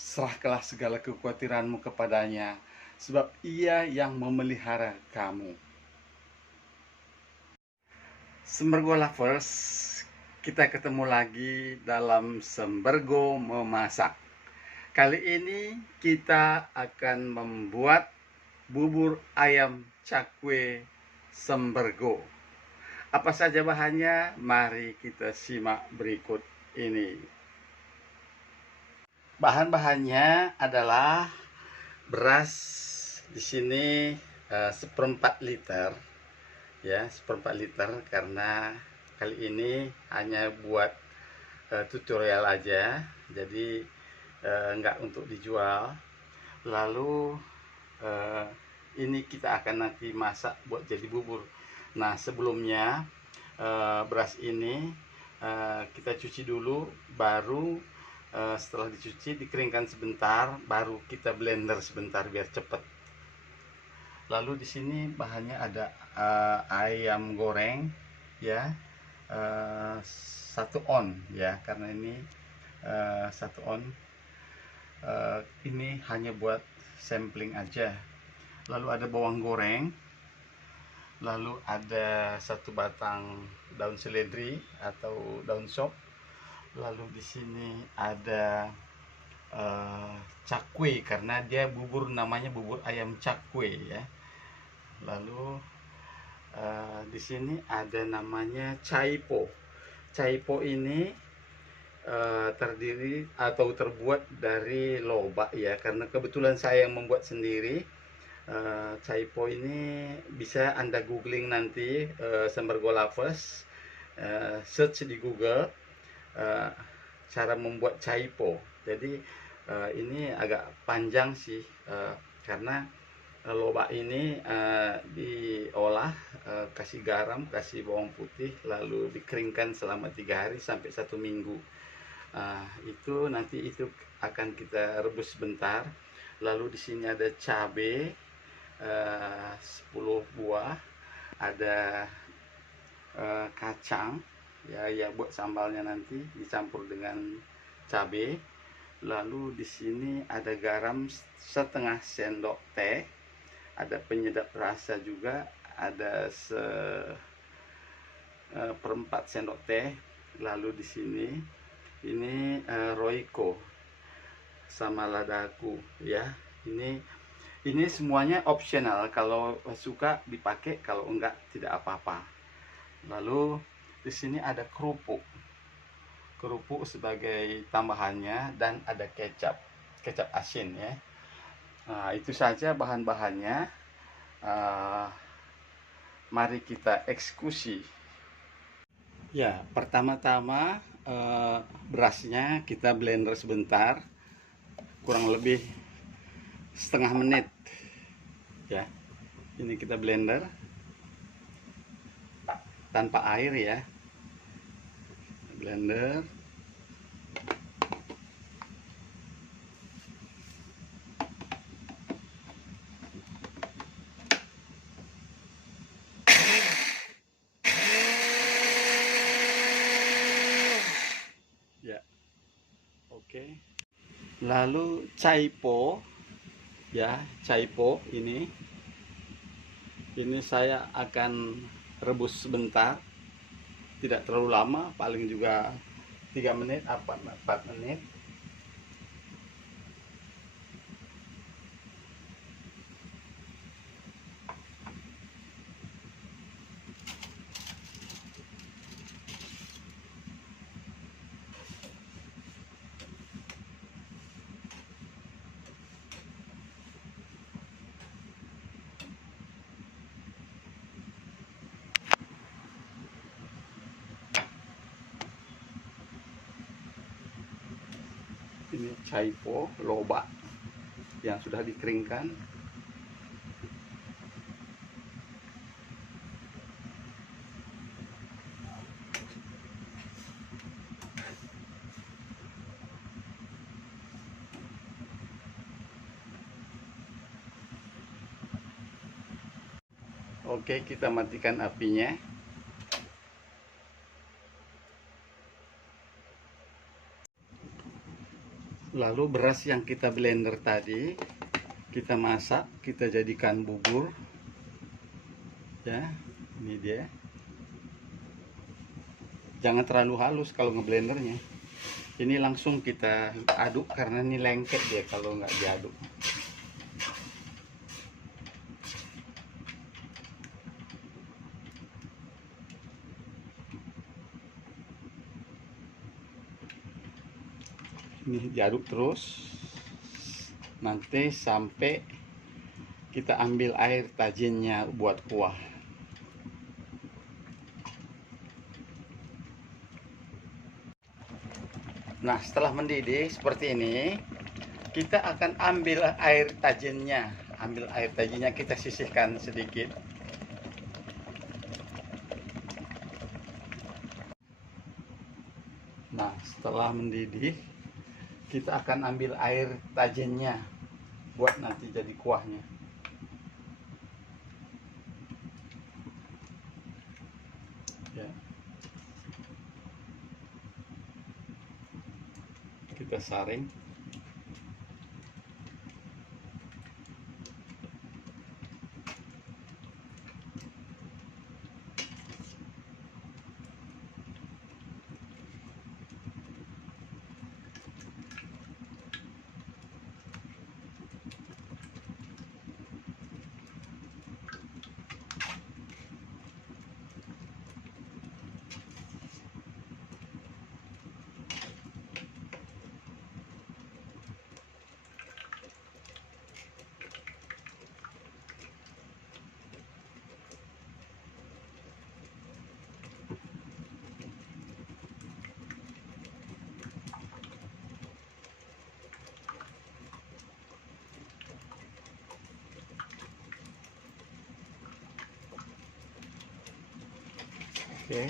serahkanlah segala kekhawatiranmu kepadanya, sebab Ia yang memelihara kamu. Sembergo Lovers, kita ketemu lagi dalam Sembergo Memasak. Kali ini kita akan membuat bubur ayam cakwe Sembergo. Apa saja bahannya? Mari kita simak berikut ini. Bahan-bahannya adalah beras di sini 1/4 liter, ya 1/4 liter, karena kali ini hanya buat tutorial aja, jadi nggak untuk dijual. Lalu ini kita akan nanti masak buat jadi bubur. Nah, sebelumnya beras ini kita cuci dulu, baru setelah dicuci dikeringkan sebentar, baru kita blender sebentar biar cepat. Lalu di sini bahannya ada ayam goreng, ya, 1 on, ya, karena ini 1 on. Ini hanya buat sampling aja. Lalu ada bawang goreng, lalu ada 1 batang daun seledri atau daun sop. Lalu di sini ada cakwe, karena dia bubur namanya bubur ayam cakwe, ya. Lalu di sini ada namanya caipo. Caipo ini terdiri atau terbuat dari lobak, ya, karena kebetulan saya yang membuat sendiri. Caipo ini bisa Anda googling nanti, Sembergo Lovers, search di Google cara membuat caipo. Jadi ini agak panjang sih, karena lobak ini diolah, kasih garam, kasih bawang putih, lalu dikeringkan selama 3 hari sampai 1 minggu. Itu nanti itu akan kita rebus sebentar. Lalu di sini ada cabai 10 buah, ada kacang, ya buat sambalnya nanti dicampur dengan cabai. Lalu di sini ada garam 1/2 sendok teh, ada penyedap rasa juga, ada 1/4 sendok teh. Lalu di sini ini Royco sama ladaku, ya. Ini semuanya opsional, kalau suka dipakai, kalau enggak tidak apa-apa. Lalu di sini ada kerupuk sebagai tambahannya, dan ada kecap asin, ya. Nah, itu saja bahan-bahannya. Mari kita eksekusi. Ya, pertama-tama berasnya kita blender sebentar, kurang lebih setengah menit, ya. Ini kita blender tanpa air, ya, blender. Ya, oke. Lalu caipo, ya, caipo ini saya akan rebus sebentar, tidak terlalu lama, paling juga 3 menit, 4 menit. Ini caipo lobak yang sudah dikeringkan. Oke, kita matikan apinya. Lalu beras yang kita blender tadi kita masak, kita jadikan bubur ya. Ini dia. Jangan terlalu halus kalau ngeblendernya. Ini langsung kita aduk karena ini lengket dia kalau nggak diaduk. Ini diaduk terus nanti sampai kita ambil air tajinnya buat kuah. Nah, setelah mendidih seperti ini, kita akan ambil air tajinnya. Ambil air tajinnya, kita sisihkan sedikit. Nah, setelah mendidih, kita akan ambil air tajinnya buat nanti jadi kuahnya. Ya. Kita saring. Oke.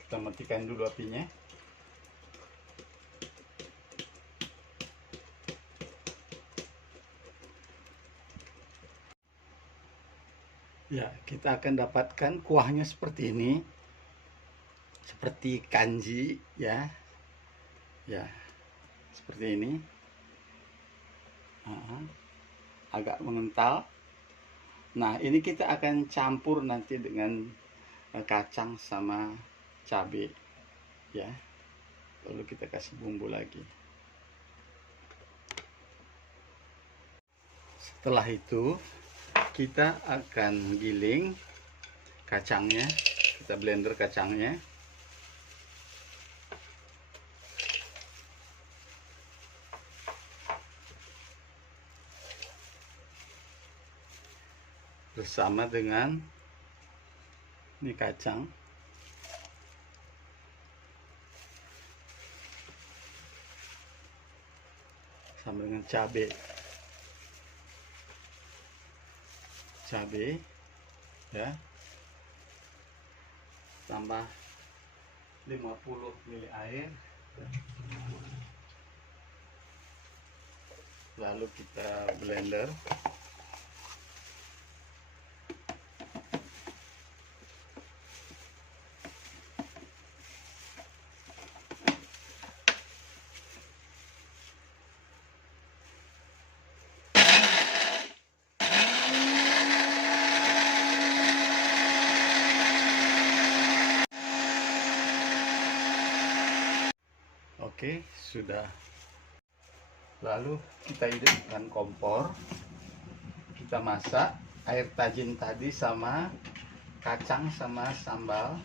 Kita matikan dulu apinya. Ya, kita akan dapatkan kuahnya seperti ini. Seperti kanji ya. Ya. Seperti ini. Agak mengental. Nah, ini kita akan campur nanti dengan kacang sama cabai ya. Lalu kita kasih bumbu lagi. Setelah itu kita akan giling kacangnya. Kita blender kacangnya. Bersama dengan ini kacang sama dengan cabai ya, tambah 50 ml air, lalu kita blender. Oke, sudah. Lalu kita hidupkan kompor. Kita masak air tajin tadi sama kacang sama sambal.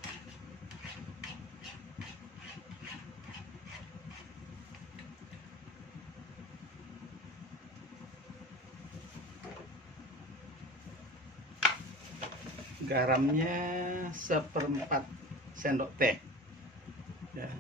Garamnya 1/4 sendok teh. Ya.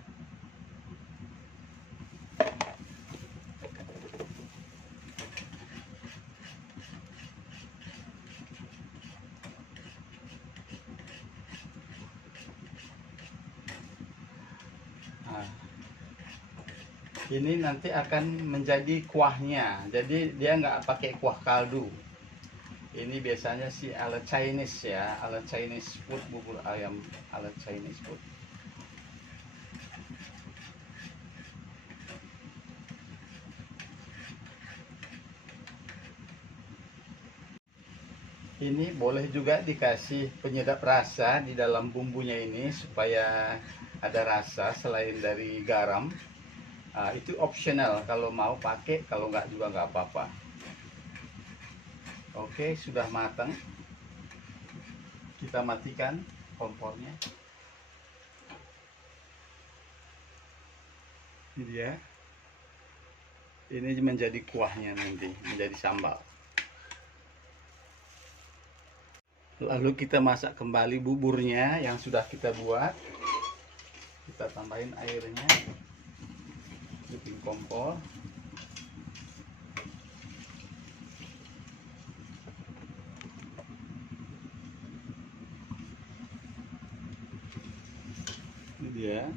Nah, ini nanti akan menjadi kuahnya. Jadi dia nggak pakai kuah kaldu. Ini biasanya sih ala Chinese ya, ala Chinese food, bubur ayam ala Chinese food. Ini boleh juga dikasih penyedap rasa di dalam bumbunya ini supaya ada rasa selain dari garam. Itu optional, kalau mau pakai, kalau nggak juga nggak apa-apa. Oke, sudah matang. Kita matikan kompornya. Ini dia. Ini menjadi kuahnya nanti, menjadi sambal. Lalu kita masak kembali buburnya yang sudah kita buat. Kita tambahin airnya. Hidupin kompor. Ini dia.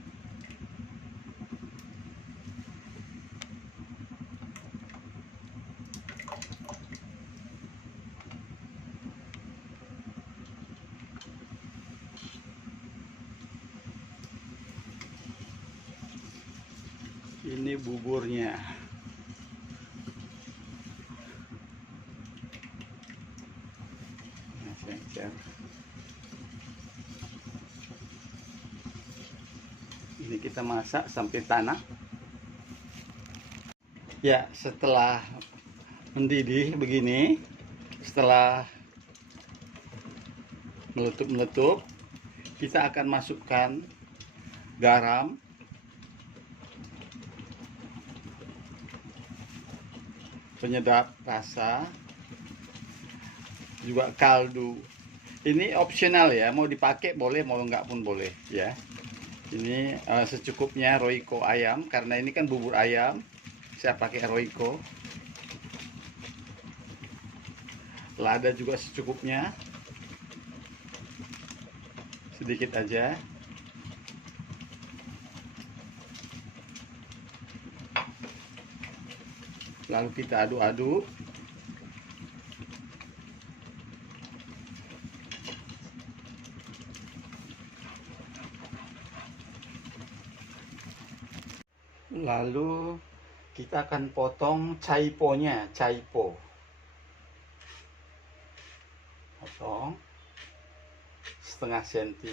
Ini buburnya. Ini kita masak sampai tanak. Ya, setelah mendidih begini, setelah meletup-meletup, kita akan masukkan garam, penyedap rasa, juga kaldu. Ini opsional ya, mau dipakai boleh, mau enggak pun boleh ya. Ini secukupnya Royco ayam, karena ini kan bubur ayam, saya pakai Royco. Lada juga secukupnya, sedikit aja. Lalu kita aduk-aduk. Lalu kita akan potong caiponya, caipo. Potong setengah senti.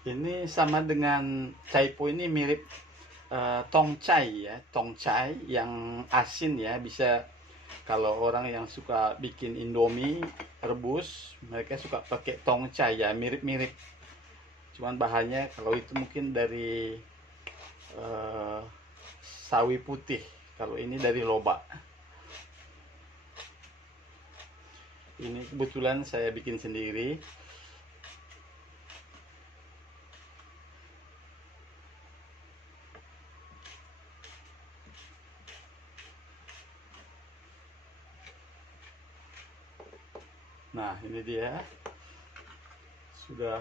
Ini sama dengan caipo, ini mirip tongcai ya, tongcai yang asin ya. Bisa kalau orang yang suka bikin Indomie rebus, mereka suka pakai tongcai ya, mirip-mirip. Cuman bahannya kalau itu mungkin dari sawi putih, kalau ini dari lobak. Ini kebetulan saya bikin sendiri. Nah, ini dia. Sudah.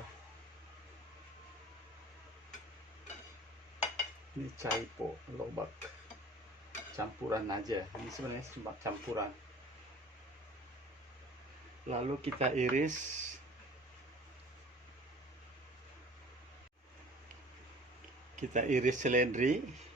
Ini caipo, lobak. Campuran aja. Ini sebenarnya cuma campuran. Lalu kita iris. Kita iris seledri.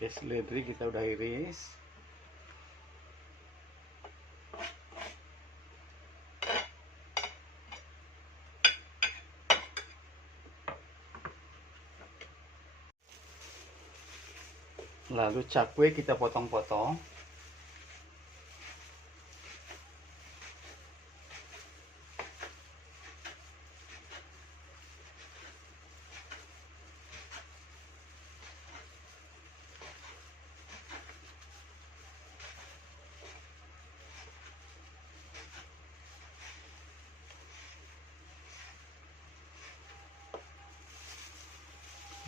Oke, seledri kita udah iris. Lalu cakwe kita potong-potong.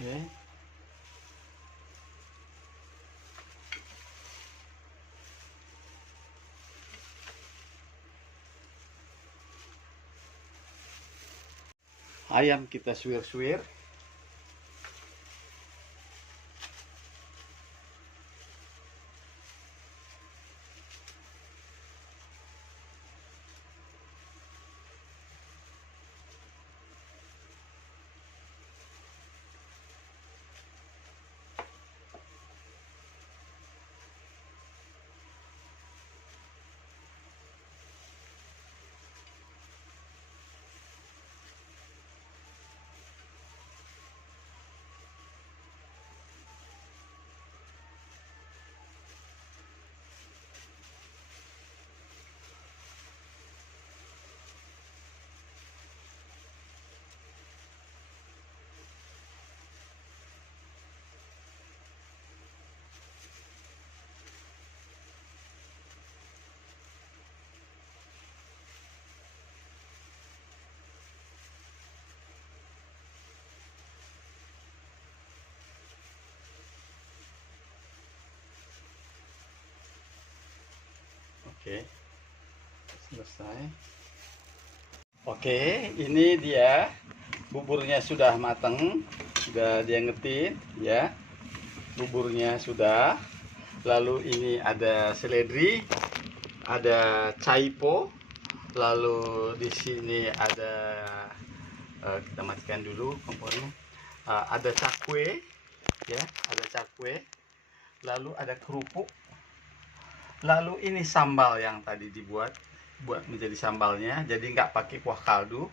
Oke. Ayam kita suwir-suwir. Oke, selesai. Oke, ini dia buburnya sudah matang, sudah diangetin ya. Buburnya sudah. Lalu ini ada seledri, ada caipo, lalu di sini ada kita matikan dulu kompornya. Ada cakwe ya, ada cakwe. Lalu ada kerupuk. Lalu ini sambal yang tadi buat menjadi sambalnya, jadi nggak pakai kuah kaldu.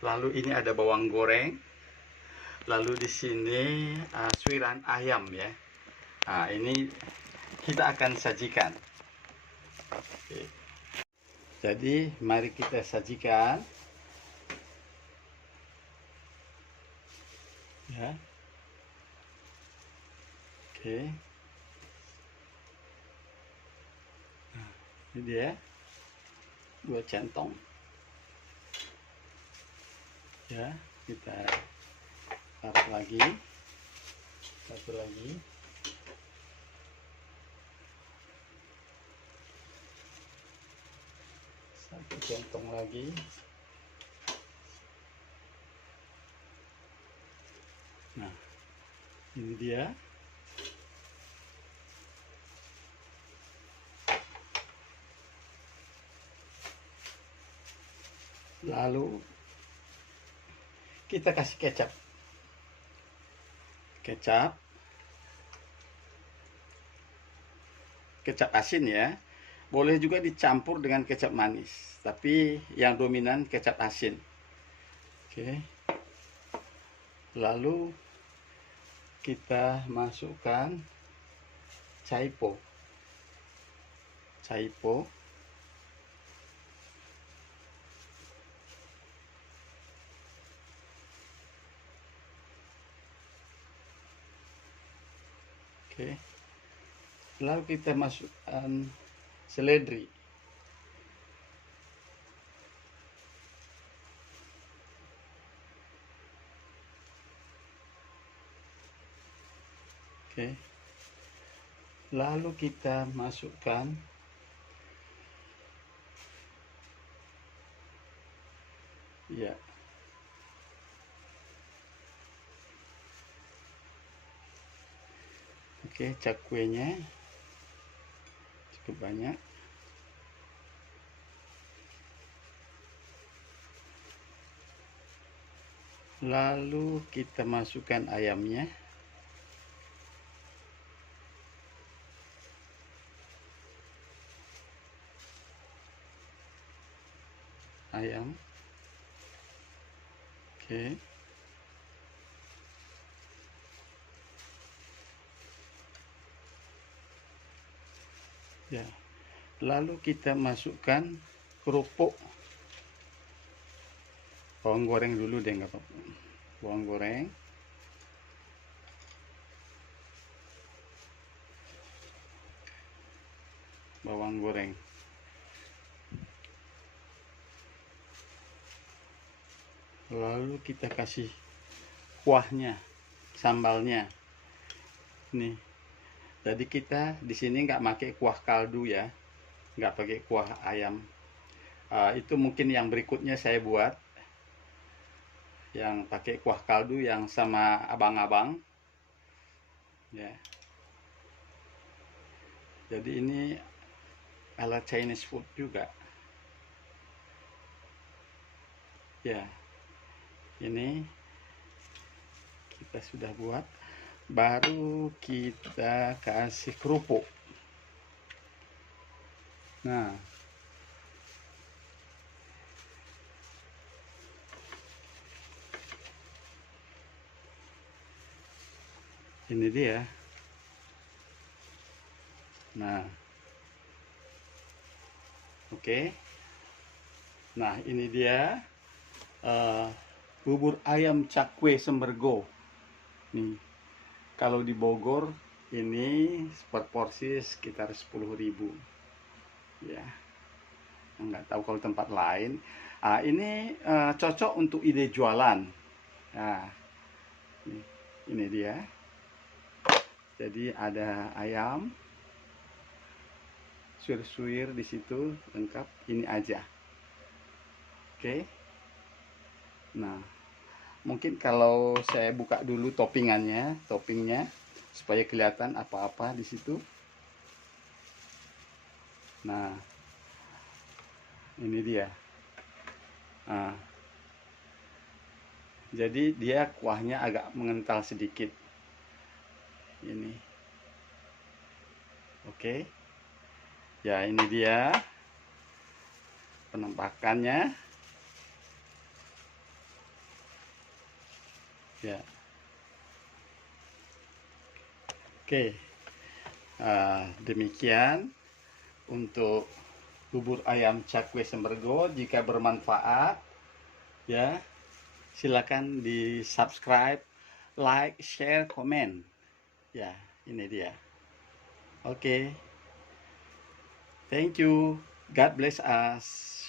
Lalu ini ada bawang goreng. Lalu di sini suiran ayam ya. Nah, ini kita akan sajikan. Oke. Jadi mari kita sajikan. Ya. Oke. Ini dia 2 centong ya, kita taruh lagi, satu lagi, satu centong lagi. Nah, ini dia. Lalu kita kasih kecap asin ya. Boleh juga dicampur dengan kecap manis, tapi yang dominan kecap asin. Oke. Lalu kita masukkan caipo. Oke. Lalu kita masukkan seledri. Oke. Lalu kita masukkan ya. Oke, cakwenya cukup banyak. Lalu kita masukkan ayamnya. Ayam. Oke. Ya. Lalu kita masukkan kerupuk. Bawang goreng dulu deh, nggak apa-apa. Bawang goreng. Bawang goreng. Lalu kita kasih kuahnya sambalnya. Nih. Jadi kita di sini nggak pakai kuah kaldu ya, nggak pakai kuah ayam. Itu mungkin yang berikutnya saya buat, yang pakai kuah kaldu yang sama abang-abang. Ya. Jadi ini ala Chinese food juga. Ya, ini kita sudah buat. Baru kita kasih kerupuk. Nah, ini dia. Nah, oke. Nah, ini dia bubur ayam cakwe Sembergo. Nih, kalau di Bogor ini per porsi sekitar 10.000. Ya, nggak tahu kalau tempat lain. Ini cocok untuk ide jualan. Nah, ini dia. Jadi ada ayam, suir-suir di situ lengkap. Ini aja. Oke. Nah, mungkin kalau saya buka dulu toppingnya supaya kelihatan apa-apa di situ. Nah, ini dia. Nah, jadi dia kuahnya agak mengental sedikit. Ini. Oke. Ya, ini dia penampakannya. Ya. Oke. Demikian untuk bubur ayam cakwe Sembergo. Jika bermanfaat, ya, silakan di subscribe, like, share, komen. Ya, ini dia. Oke. Thank you. God bless us.